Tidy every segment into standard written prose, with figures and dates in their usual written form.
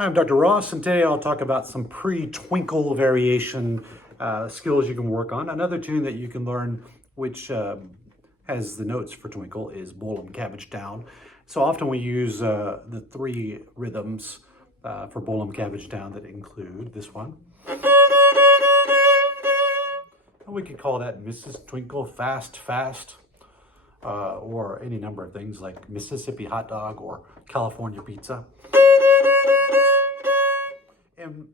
I'm Dr. Ross, and today I'll talk about some pre-twinkle variation skills you can work on. Another tune that you can learn, which has the notes for twinkle, is Boil'em Cabbage Down. So often we use the three rhythms for Boil'em Cabbage Down that include this one. And we could call that Mrs. Twinkle Fast Fast, or any number of things like Mississippi Hot Dog or California Pizza. And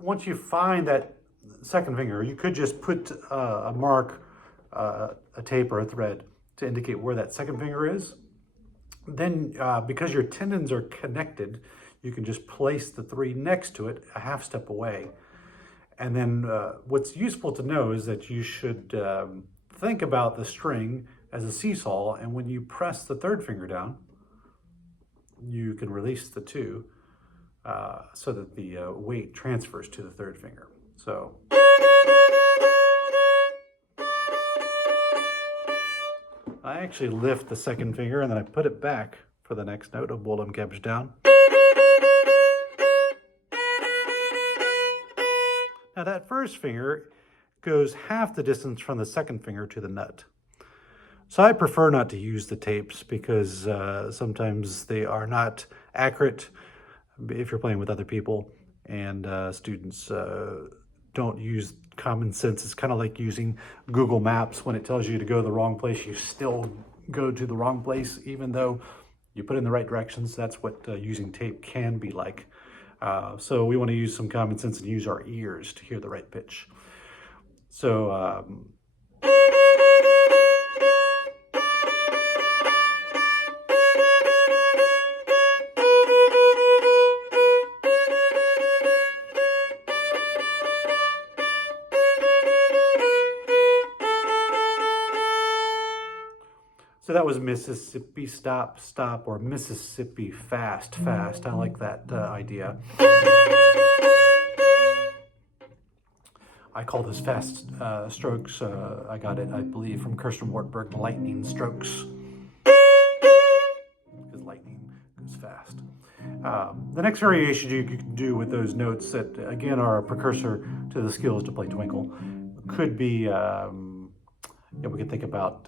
once you find that second finger, you could just put a mark, a tape or a thread to indicate where that second finger is. Then because your tendons are connected, you can just place the three next to it a half step away. And then what's useful to know is that you should think about the string as a seesaw, and when you press the third finger down, you can release the two so that the weight transfers to the third finger. So I actually lift the second finger and then I put it back for the next note of Boil'em Cabbage Down. Now that first finger goes half the distance from the second finger to the nut. So I prefer not to use the tapes because sometimes they are not accurate if you're playing with other people, and students don't use common sense. It's kind of like using Google Maps. When it tells you to go to the wrong place, you still go to the wrong place, even though you put in the right directions. That's what using tape can be like. So we want to use some common sense and use our ears to hear the right pitch. So So that was Mississippi Stop Stop or Mississippi Fast Fast. I like that idea. I call those fast strokes. I got it, I believe, from Kirsten Wartburg, lightning strokes, because lightning goes fast. The next variation you can do with those notes that, again, are a precursor to the skills to play twinkle could be, we could think about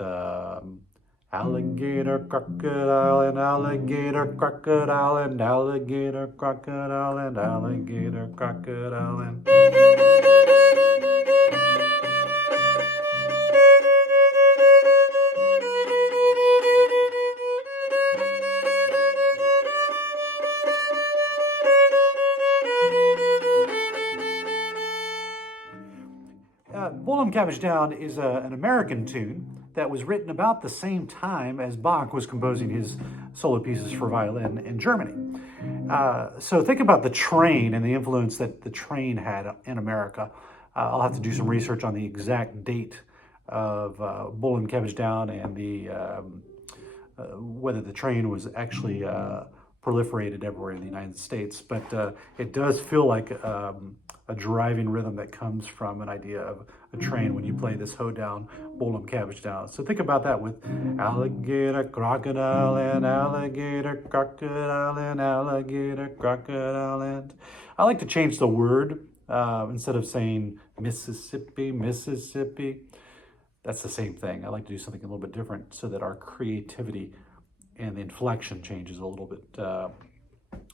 alligator, crocodile, and alligator, crocodile, and alligator, crocodile, and alligator, crocodile, and... Boil'em Cabbage Down is an American tune that was written about the same time as Bach was composing his solo pieces for violin in Germany. So think about the train and the influence that the train had in America. I'll have to do some research on the exact date of Boil'em Cabbage Down and whether the train was actually proliferated everywhere in the United States. But it does feel like a driving rhythm that comes from an idea of a train when you play this hoedown, Boil'em Cabbage Down. So think about that with alligator, crocodile, and alligator, crocodile, and alligator, crocodile, and... I like to change the word instead of saying Mississippi, Mississippi. That's the same thing. I like to do something a little bit different so that our creativity and the inflection changes a little bit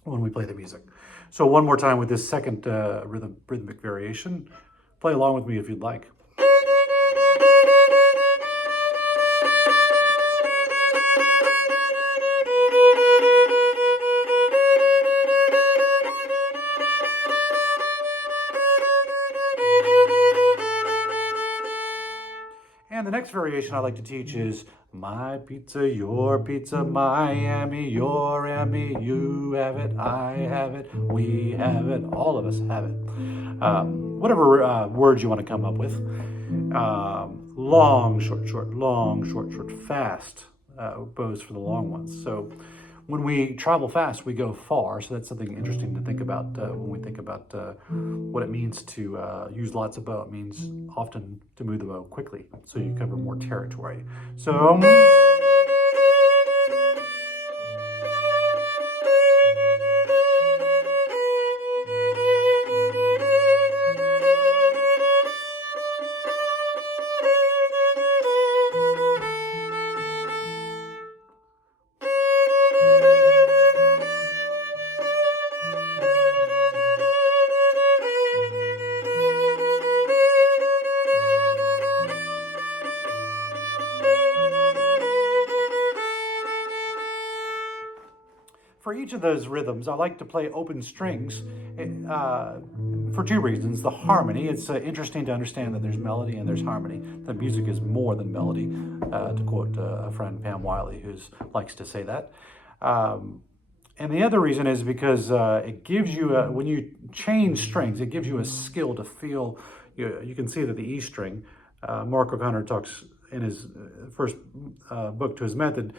when we play the music. So one more time with this second rhythmic variation. Play along with me if you'd like. And the next variation I like to teach is my pizza, your pizza, Miami, your Emmy, you have it, I have it, we have it, all of us have it. Whatever words you want to come up with. Long, short, short, long, short, short, fast bows for the long ones. So when we travel fast, we go far. So that's something interesting to think about when we think about what it means to use lots of bow. It means often to move the bow quickly, so you cover more territory. So... each of those rhythms, I like to play open strings for two reasons. The harmony, it's interesting to understand that there's melody and there's harmony. The music is more than melody, to quote a friend, Pam Wiley, who likes to say that. And the other reason is because it gives you, when you change strings, it gives you a skill to feel. You can see that the E string, Mark O'Connor talks in his first book to his method,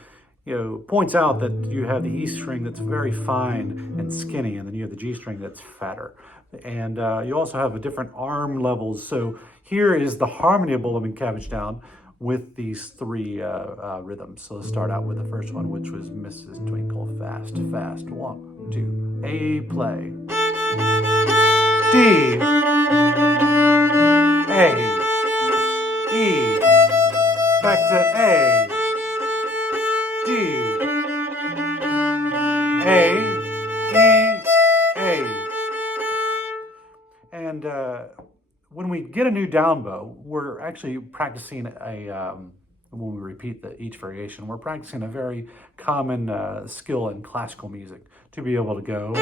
points out that you have the E string that's very fine and skinny, and then you have the G string that's fatter. And you also have a different arm levels. So here is the harmony of Boil'em Cabbage Down with these three rhythms. So let's start out with the first one, which was Mrs. Twinkle Fast, Fast. 1, 2, A, play. D, A, E, back to A, D, A, E, A. And when we get a new down bow, we're actually practicing when we repeat each variation, we're practicing a very common skill in classical music to be able to go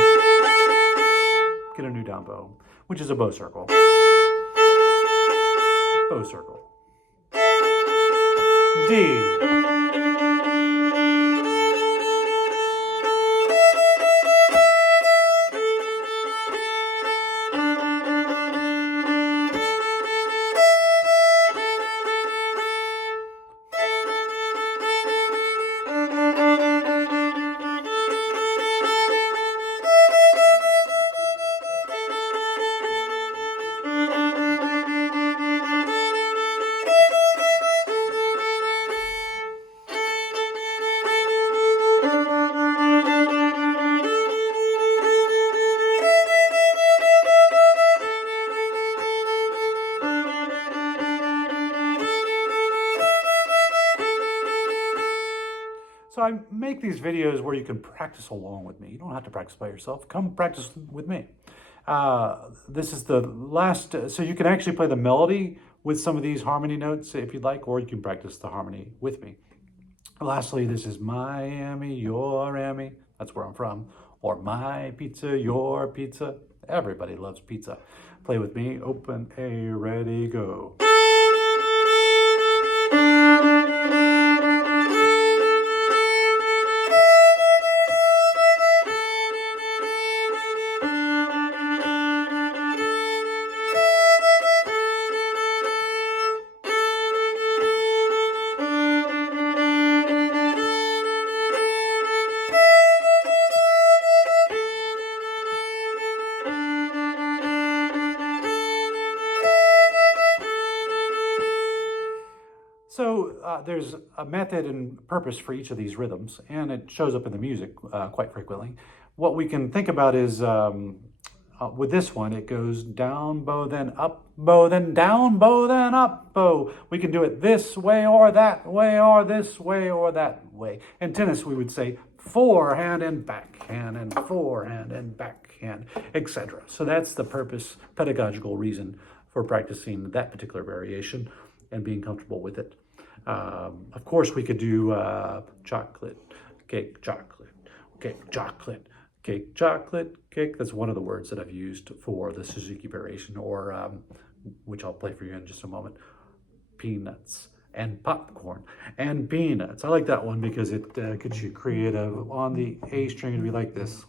get a new down bow, which is a bow circle. Bow circle. D. So I make these videos where you can practice along with me. You don't have to practice by yourself. Come practice with me. This is the last, so you can actually play the melody with some of these harmony notes if you'd like, or you can practice the harmony with me. Lastly, this is Miami, your Amy. That's where I'm from. Or my pizza, your pizza. Everybody loves pizza. Play with me. Open A, ready, go. So there's a method and purpose for each of these rhythms, and it shows up in the music quite frequently. What we can think about is, with this one, it goes down bow, then up bow, then down bow, then up bow. We can do it this way or that way, or this way or that way. In tennis, we would say forehand and backhand, and forehand and backhand, etc. So that's the purpose, pedagogical reason for practicing that particular variation and being comfortable with it. Of course, we could do chocolate, cake, chocolate, cake, chocolate, cake, chocolate, cake. That's one of the words that I've used for the Suzuki variation, or which I'll play for you in just a moment. Peanuts and popcorn and peanuts. I like that one because it gets you creative. On the A string, it'd be like this.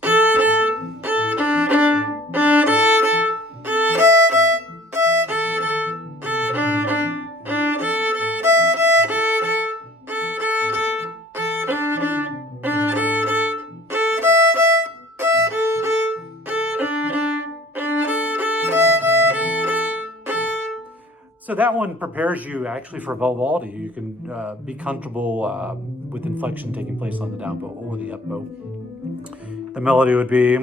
So that one prepares you actually for Vivaldi. You can be comfortable with inflection taking place on the down bow or the up bow. The melody would be...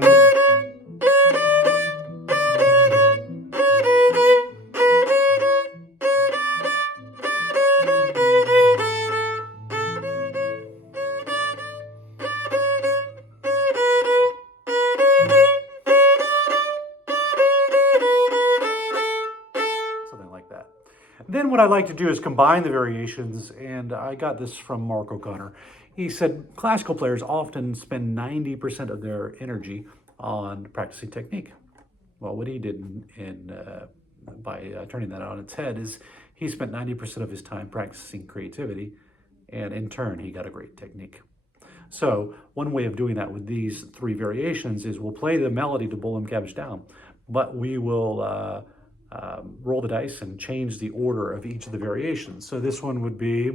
Then what I like to do is combine the variations, and I got this from Mark O'Connor. He said classical players often spend 90% of their energy on practicing technique. Well, what he did by turning that on its head is he spent 90% of his time practicing creativity, and in turn, he got a great technique. So one way of doing that with these three variations is we'll play the melody to Boil'em Cabbage Down, but we will roll the dice and change the order of each of the variations. So this one would be...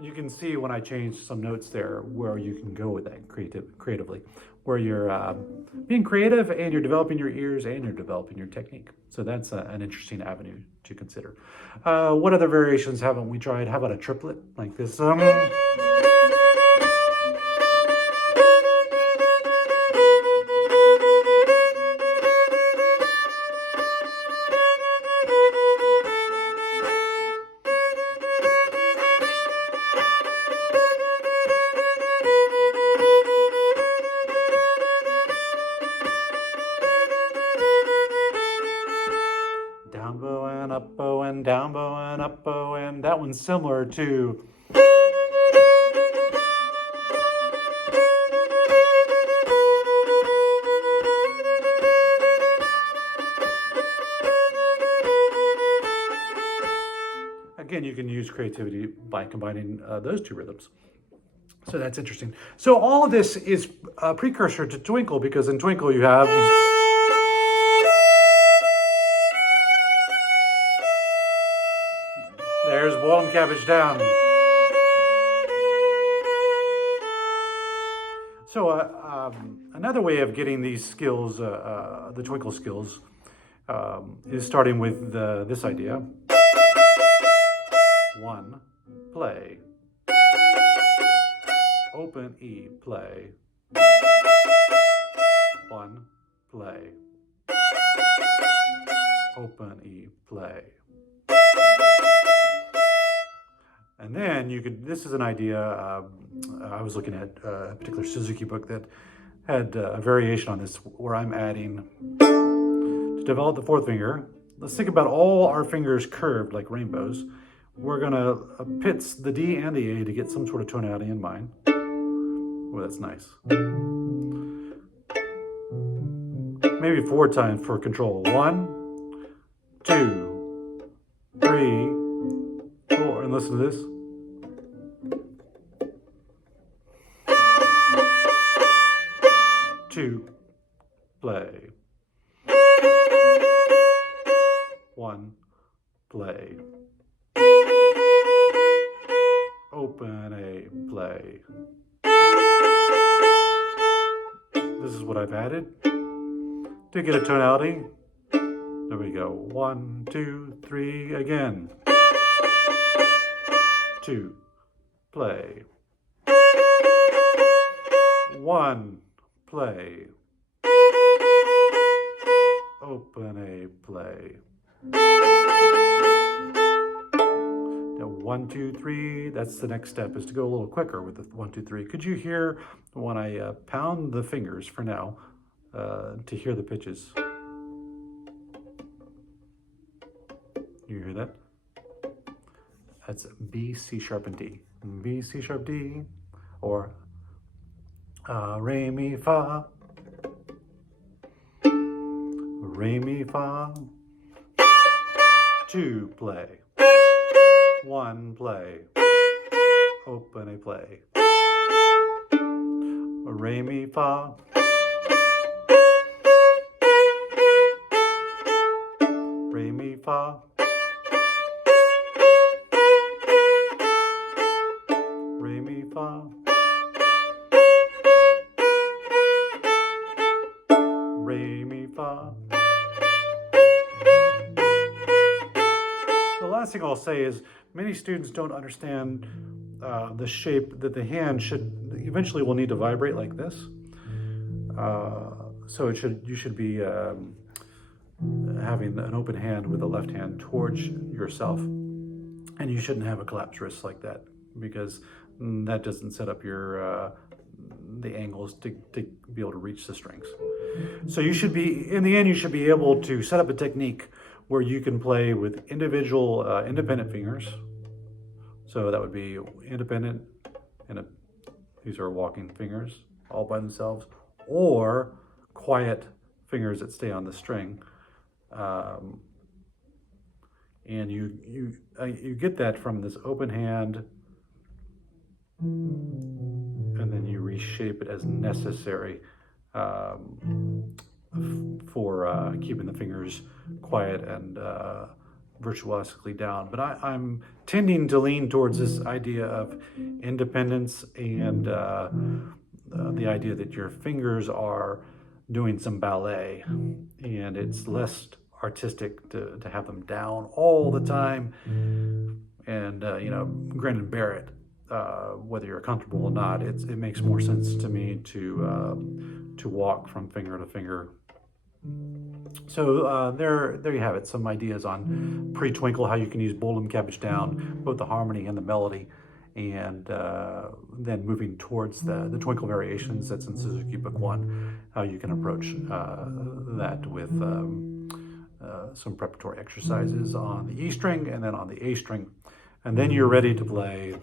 You can see when I change some notes there where you can go with that creatively, where you're being creative and you're developing your ears and you're developing your technique. So that's an interesting avenue to consider. What other variations haven't we tried? How about a triplet like this? Down bow and up bow and down bow and up bow, and that one's similar to... Again, you can use creativity by combining those two rhythms. So that's interesting. So all of this is a precursor to Twinkle, because in Twinkle you have... There's Boil'em Cabbage Down. So another way of getting these skills, the Twinkle skills, is starting with this idea. 1, play. Open E, play. 1, play. Open E, play. And then you could, this is an idea, I was looking at a particular Suzuki book that had a variation on this where I'm adding, to develop the fourth finger, let's think about all our fingers curved like rainbows. We're gonna pit the D and the A to get some sort of tonality in mind. Oh, that's nice. Maybe 4 times for control. 1, 2, 3, 4, and listen to this. Two, play. 1, play. Open A, play. This is what I've added to get a tonality. There we go. 1, 2, 3, again. 2, play. 1, play. Open A, play. Now 1, 2, 3, that's the next step, is to go a little quicker with the 1, 2, 3. Could you hear when I pound the fingers for now to hear the pitches? You hear that? That's B, C sharp, and D. B, C sharp, D, or Re, Mi, Fa. Re, Mi, Fa. 2, play. 1, play. Open A, play. Re, Mi, Fa. Re, Mi, Fa. Re, Mi, Fa. Re, Mi, Fa. The last thing I'll say is many students don't understand the shape that the hand eventually will need to vibrate like this. So you should be having an open hand with the left hand towards yourself, and you shouldn't have a collapsed wrist like that, because that doesn't set up the angles to be able to reach the strings. So you should be, in the end, you should be able to set up a technique where you can play with individual independent fingers. So that would be independent, and these are walking fingers all by themselves, or quiet fingers that stay on the string. And you get that from this open hand, and then you reshape it as necessary for keeping the fingers quiet and virtuosically down. But I'm tending to lean towards this idea of independence and the idea that your fingers are doing some ballet, and it's less artistic to have them down all the time. And grin and bear it, whether you're comfortable or not. It makes more sense to me to walk from finger to finger. So there you have it, some ideas on pre-Twinkle, how you can use Boil'em Cabbage Down, both the harmony and the melody, and then moving towards the Twinkle Variations that's in Suzuki Book 1, how you can approach that with some preparatory exercises on the E string and then on the A string, and then you're ready to play.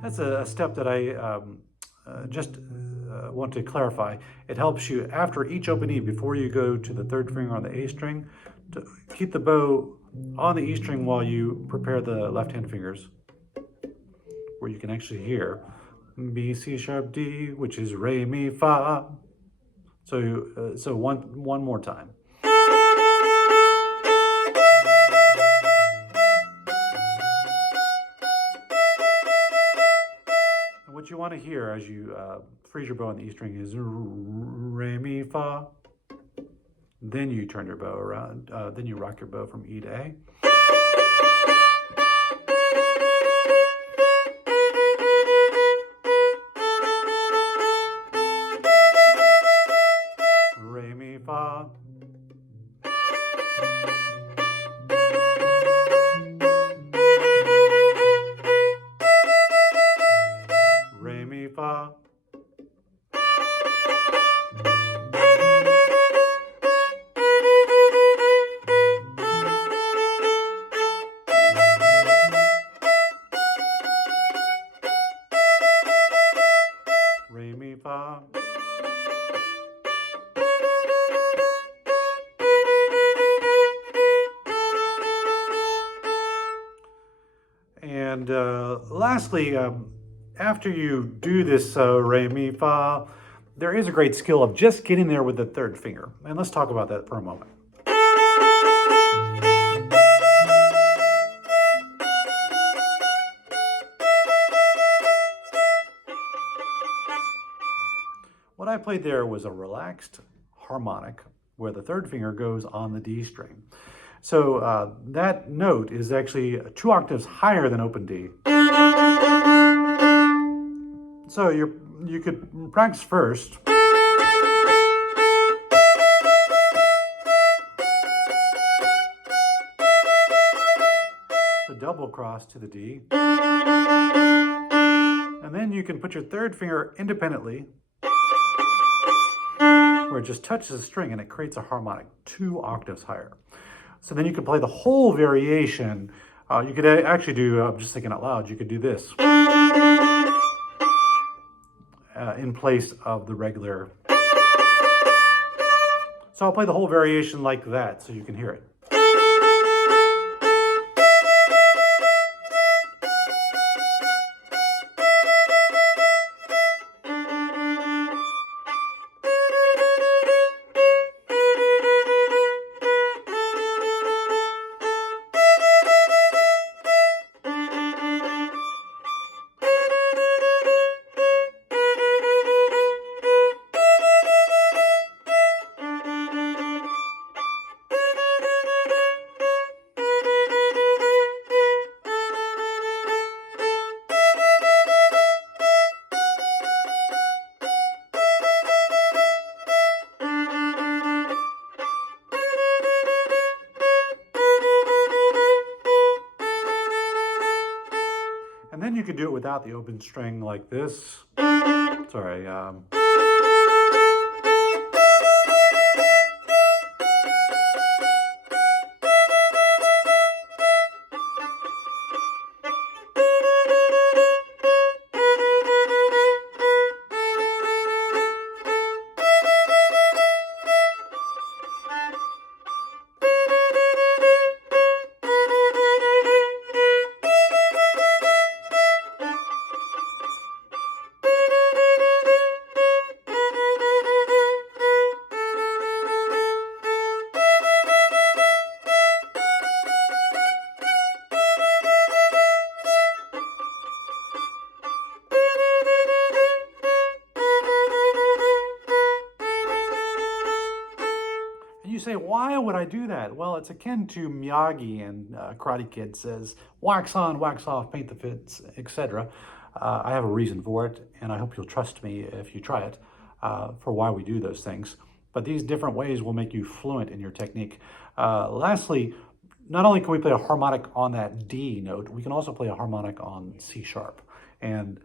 That's a step that I just want to clarify. It helps you after each open E, before you go to the third finger on the A string, to keep the bow on the E string while you prepare the left hand fingers, where you can actually hear B, C sharp, D, which is Re, Mi, Fa. So one more time. What you want to hear as you freeze your bow on the E string is Re, Mi, Fa. Then you turn your bow around, then you rock your bow from E to A. Re, Mi, Fa. Re, Mi, Fa. Re, Mi, Fa. And lastly, after you do this Re, Mi, Fa, there is a great skill of just getting there with the third finger. And let's talk about that for a moment. What I played there was a relaxed harmonic where the third finger goes on the D string. So that note is actually 2 octaves higher than open D. So you could practice first. The double cross to the D. And then you can put your third finger independently where it just touches a string and it creates a harmonic 2 octaves higher. So then you can play the whole variation. You could actually do, I'm just thinking out loud, you could do this in place of the regular. So I'll play the whole variation like that so you can hear it. And then you can do it without the open string like this. Sorry. You say, why would I do that? Well, it's akin to Miyagi and Karate Kid says, wax on, wax off, paint the fits, etc. I have a reason for it, and I hope you'll trust me if you try it for why we do those things. But these different ways will make you fluent in your technique. Lastly, not only can we play a harmonic on that D note, we can also play a harmonic on C sharp. And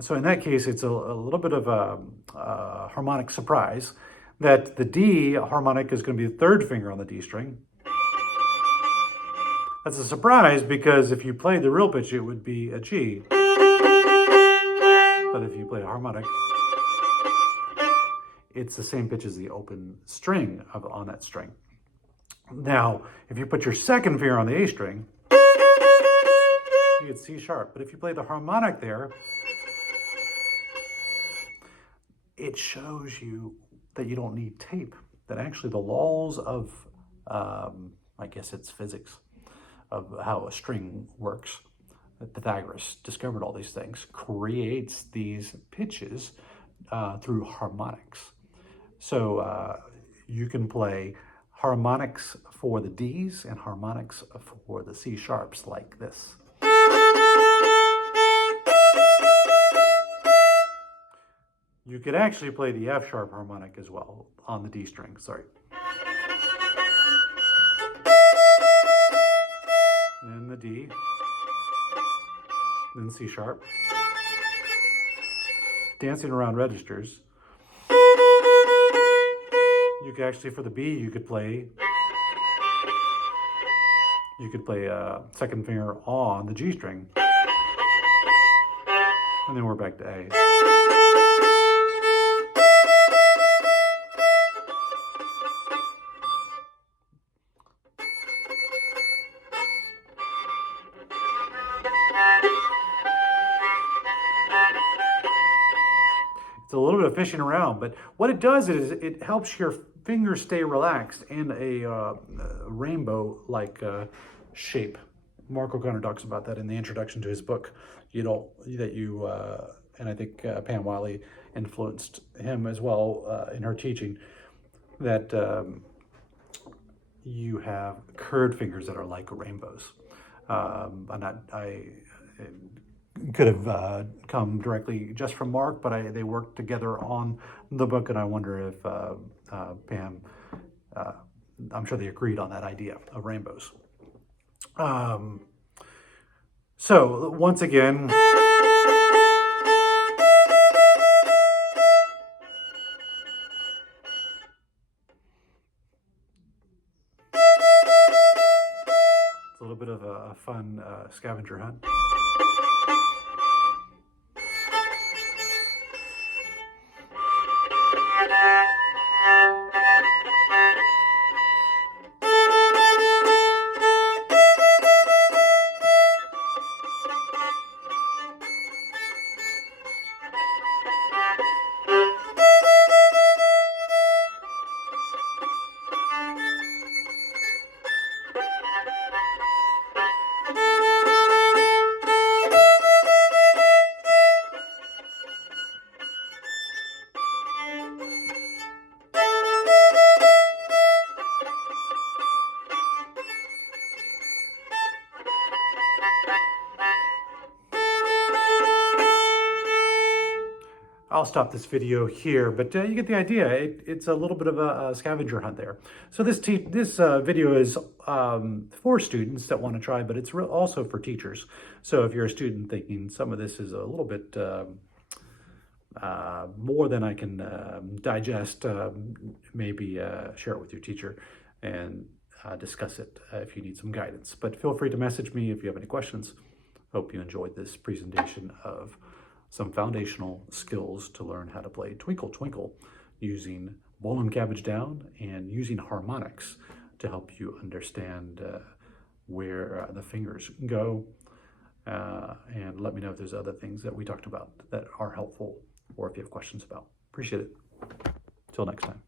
so in that case, it's a little bit of a harmonic surprise that the D harmonic is going to be the third finger on the D string. That's a surprise because if you played the real pitch, it would be a G. But if you play a harmonic, it's the same pitch as the open string on that string. Now, if you put your second finger on the A string, you get C sharp. But if you play the harmonic there, it shows you that you don't need tape, that actually the laws of, I guess it's physics, of how a string works, that Pythagoras discovered all these things, creates these pitches through harmonics. So you can play harmonics for the Ds and harmonics for the C sharps like this. You could actually play the F sharp harmonic as well on the D string, sorry. Then the D, then C sharp. Dancing around registers. You could actually, for the B, you could play a second finger on the G string. And then we're back to A. It's a little bit of fishing around, but what it does is it helps your fingers stay relaxed in a rainbow-like shape. Mark O'Connor talks about that in the introduction to his book. And I think Pam Wiley influenced him as well in her teaching, that you have curved fingers that are like rainbows. I could have come directly just from Mark, but they worked together on the book, and I wonder if Pam, I'm sure they agreed on that idea of rainbows. So once again, fun scavenger hunt. I'll stop this video here, but you get the idea. It's a little bit of a scavenger hunt there. So this video is for students that want to try, but it's also for teachers. So if you're a student thinking some of this is a little bit more than I can digest, maybe share it with your teacher and discuss it if you need some guidance. But feel free to message me if you have any questions. Hope you enjoyed this presentation of some foundational skills to learn how to play Twinkle Twinkle using Boil'em Cabbage Down and using harmonics to help you understand where the fingers go. And let me know if there's other things that we talked about that are helpful or if you have questions about. Appreciate it. Till next time.